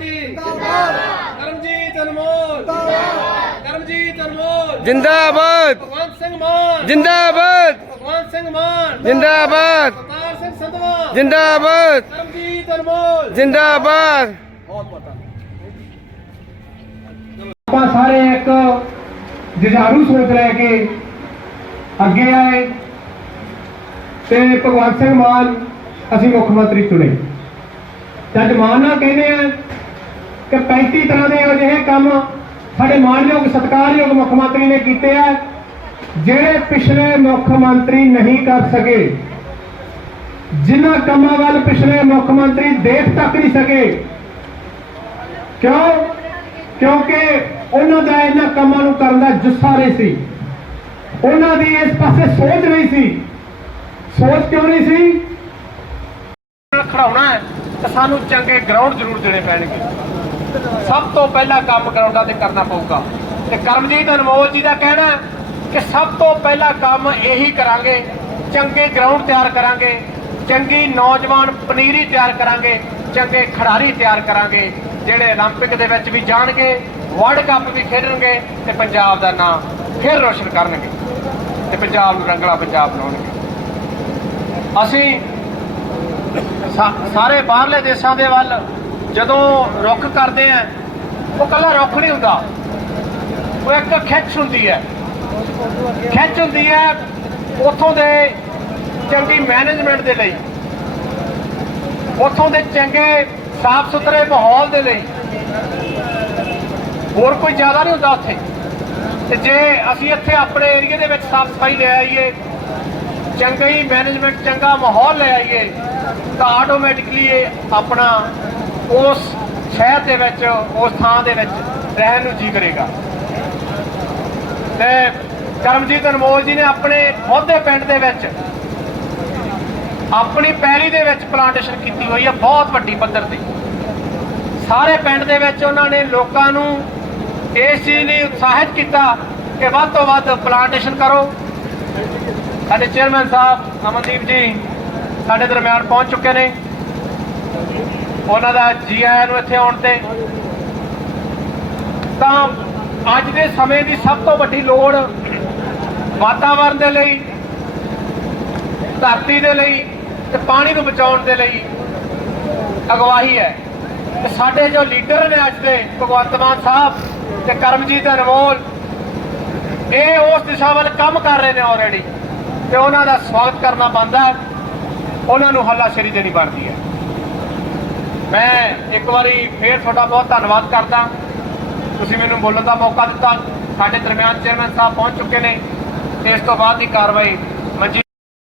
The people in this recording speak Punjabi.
ਪਾਰਟੀ। ਜਿੰਦਾਬਾਦ ਕਰਮਜੀਤ ਅਨਮੋਲ। ਜਿੰਦਾਬਾਦ ਕਰਮਜੀਤ ਅਨਮੋਲ। ਜਿੰਦਾਬਾਦ। ਭਗਵੰਤ ਸਿੰਘ ਮਾਨ। ਜਿੰਦਾਬਾਦ। ਭਗਵੰਤ ਸਿੰਘ ਮਾਨ। ਜਿੰਦਾਬਾਦ। ਸਰਦਾਰ ਸਿੰਘ ਸੰਧਵਾ। ਜਿੰਦਾਬਾਦ। ਕਰਮਜੀਤ ਅਨਮੋਲ। ਜਿੰਦਾਬਾਦ। ਆਪਾਂ ਸਾਰੇ ਇੱਕ ਜੁਝਾਰੂ ਸੋਚ ਲੈ ਕੇ ਅੱਗੇ ਆਏ ਤੇ ਭਗਵੰਤ ਸਿੰਘ ਮਾਨ ਅਸੀਂ ਮੁੱਖ ਮੰਤਰੀ ਚੁਣੇ। ਜੱਜ ਮਾਨ ਨਾਲ ਕਹਿੰਦੇ ਆ ਕਿ 35 ਤਰ੍ਹਾਂ ਦੇ ਅਜਿਹੇ ਕੰਮ ਸਾਡੇ ਮਾਨਯੋਗ, ਸਤਿਕਾਰਯੋਗ ਮੁੱਖ ਮੰਤਰੀ ਨੇ ਕੀਤੇ ਆ, ਜਿਹੜੇ ਪਿਛਲੇ ਮੁੱਖ ਮੰਤਰੀ ਨਹੀਂ ਕਰ ਸਕੇ। ਜਿਨ੍ਹਾਂ ਕੰਮਾਂ ਵੱਲ ਪਿਛਲੇ ਮੁੱਖ ਮੰਤਰੀ ਦੇਖ ਤੱਕ ਨਹੀਂ ਸਕੇ। ਕਿਉਂ? ਕਿਉਂਕਿ ਉਹਨਾਂ ਦਾ ਇਹਨਾਂ ਕੰਮਾਂ ਨੂੰ ਕਰਨ ਦਾ ਜੁੱਸਾ ਨਹੀਂ ਸੀ। ਉਹਨਾਂ ਦੀ ਇਸ ਪਾਸੇ ਸੋਚ ਨਹੀਂ ਸੀ। ਸੋਚ ਕਿਉਂ ਨਹੀਂ ਸੀ? ਖੜਾਉਣਾ ਹੈ ਤਾਂ ਸਾਨੂੰ ਚੰਗੇ ਗਰਾਊਂਡ ਜ਼ਰੂਰ ਦੇਣੇ ਪੈਣਗੇ। ਸਭ ਤੋਂ ਪਹਿਲਾ ਕੰਮ ਗਰਾਊਂਡਾਂ ਤੇ ਕਰਨਾ ਪਊਗਾ ਤੇ ਕਰਮਜੀਤ ਅਨਮੋਲ ਜੀ ਦਾ ਕਹਿਣਾ ਹੈ ਕਿ ਸਭ ਤੋਂ ਪਹਿਲਾ ਕੰਮ ਇਹੀ ਕਰਾਂਗੇ ਚੰਗੇ ਗਰਾਊਂਡ ਤਿਆਰ ਕਰਾਂਗੇ ਚੰਗੀ ਨੌਜਵਾਨ ਪਨੀਰੀ ਤਿਆਰ ਕਰਾਂਗੇ ਚੰਗੇ ਖਿਡਾਰੀ ਤਿਆਰ ਕਰਾਂਗੇ ਜਿਹੜੇ 올림픽 ਦੇ ਵਿੱਚ ਵੀ ਜਾਣਗੇ ਵਰਲਡ ਕੱਪ ਵੀ ਖੇਡਣਗੇ ਤੇ ਪੰਜਾਬ ਦਾ ਨਾਮ ਫਿਰ ਰੋਸ਼ਨ ਕਰਨਗੇ ਤੇ ਪੰਜਾਬ ਨੂੰ ਰੰਗਲਾ ਪੰਜਾਬ ਬਣਾਉਣਗੇ ਅਸੀਂ ਸਾ- ਸਾਰੇ ਬਾਹਰਲੇ ਦੇਸ਼ਾਂ ਦੇ ਵੱਲ ਜਦੋਂ ਰੁੱਖ ਕਰਦੇ ਆ, ਉਹ ਕੱਲਾ ਰੁੱਖ ਨਹੀਂ ਹੁੰਦਾ। ਉਹ ਇੱਕ ਖਿੱਚ ਹੁੰਦੀ ਹੈ। ਖਿੱਚ ਹੁੰਦੀ ਹੈ ਉਥੋਂ ਦੇ ਚੰਗੀ ਮੈਨੇਜਮੈਂਟ ਦੇ ਲਈ, ਉਥੋਂ ਦੇ ਚੰਗੇ ਸਾਫ਼ ਸੁਥਰੇ ਮਾਹੌਲ ਦੇ ਲਈ। ਹੋਰ ਕੋਈ ਜ਼ਿਆਦਾ ਨਹੀਂ ਹੁੰਦਾ ਉੱਥੇ। ਤੇ ਜੇ ਅਸੀਂ ਇੱਥੇ ਆਪਣੇ ਏਰੀਏ ਦੇ ਵਿੱਚ ਸਾਫ਼ ਸਫ਼ਾਈ ਲੈ ਆਈਏ, ਚੰਗੀ ਮੈਨੇਜਮੈਂਟ ਚੰਗਾ ਮਾਹੌਲ ਲੈ ਆਈਏ, ਤਾਂ ਆਟੋਮੈਟਿਕਲੀ ਇਹ ਆਪਣਾ ਉਸ ਸ਼ਹਿਰ ਦੇ ਵਿੱਚ, ਉਸ ਥਾਂ ਦੇ ਵਿੱਚ ਰਹਿਣ ਨੂੰ ਜੀ ਕਰੇਗਾ। ਤੇ ਕਰਮਜੀਤ ਅਨਮੋਲ ਜੀ ਨੇ ਆਪਣੇ ਖੁਦ ਪਿੰਡ ਦੇ ਵਿੱਚ ਆਪਣੀ ਪੈਲੀ ਦੇ ਵਿੱਚ ਪਲਾਂਟੇਸ਼ਨ ਕੀਤੀ ਹੋਈ ਹੈ, ਬਹੁਤ ਵੱਡੀ ਪੱਧਰ ਤੇ। ਸਾਰੇ ਪਿੰਡ ਦੇ ਵਿੱਚ ਉਹਨਾਂ ਨੇ ਲੋਕਾਂ ਨੂੰ ਇਸ ਚੀਜ਼ ਲਈ ਉਤਸ਼ਾਹਿਤ ਕੀਤਾ ਕਿ ਵੱਧ ਤੋਂ ਵੱਧ ਪਲਾਂਟੇਸ਼ਨ ਕਰੋ। ਸਾਡੇ ਚੇਅਰਮੈਨ ਸਾਹਿਬ ਅਮਨਦੀਪ ਜੀ ਸਾਡੇ ਦਰਮਿਆਨ ਪਹੁੰਚ ਚੁੱਕੇ ਨੇ। ਉਹਨਾਂ ਦਾ ਜੀ ਆਇਆਂ ਨੂੰ ਇੱਥੇ ਆਉਣ ਤੇ। ਤਾਂ ਅੱਜ ਦੇ ਸਮੇਂ ਦੀ ਸਭ ਤੋਂ ਵੱਡੀ ਲੋੜ ਵਾਤਾਵਰਣ ਦੇ ਲਈ, ਧਰਤੀ ਦੇ ਲਈ ਤੇ ਪਾਣੀ ਨੂੰ ਬਚਾਉਣ ਦੇ ਲਈ ਅਗਵਾਈ ਹੈ। ਤੇ ਸਾਡੇ ਜੋ ਲੀਡਰ ਨੇ ਅੱਜ ਦੇ ਭਗਵੰਤ ਮਾਨ ਸਾਹਿਬ ਤੇ ਕਰਮਜੀਤ ਅਨਮੋਲ ਇਹ ਉਸ ਦਿਸ਼ਾ ਵੱਲ ਕੰਮ ਕਰ ਰਹੇ ਨੇ ਆਲਰੇਡੀ ਤੇ ਉਹਨਾਂ ਦਾ ਸਵਾਗਤ ਕਰਨਾ ਬਣਦਾ ਉਹਨਾਂ ਨੂੰ ਹੱਲਾਸ਼ੇਰੀ ਦੇਣੀ ਬਣਦੀ ਹੈ। ਮੈਂ ਇੱਕ ਵਾਰੀ ਫੇਰ ਤੁਹਾਡਾ ਬਹੁਤ ਧੰਨਵਾਦ ਕਰਦਾ। ਤੁਸੀਂ ਮੈਨੂੰ ਬੋਲਣ ਦਾ ਮੌਕਾ ਦਿੱਤਾ। ਸਾਡੇ ਦਰਮਿਆਨ ਚੇਅਰਮੈਨ ਸਾਹਿਬ ਪਹੁੰਚ ਚੁੱਕੇ ਨੇ। ਤੇ ਇਸ ਤੋਂ ਬਾਅਦ ਦੀ ਕਾਰਵਾਈ